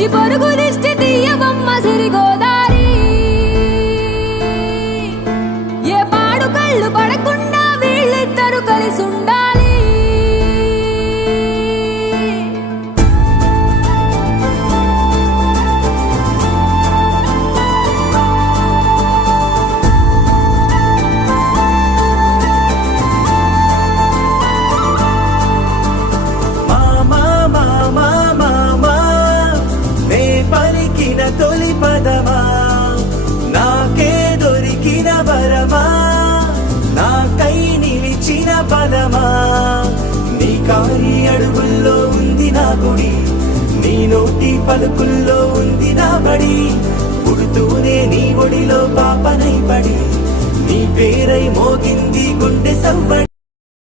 వచ్చి పొరుగు దిష్టి తీయవమ్మ సిరిగోదారి ఏ పాడు కళ్ళు పడకుండా వీళ్ళిద్దరు కలిసి ఉండాలి తొలి పదమా నాకే దొరికిన వరమా నాకై నిలిచిన బలమా నీ కాలి అడుగుల్లో ఉంది నా గుడి నీ నోటి పలుకుల్లో ఉంది నా బడి పుడుతూనే నీ ఒడిలో పాపనై పడి నీ పేరై మోగింది గుండె సవ్వడి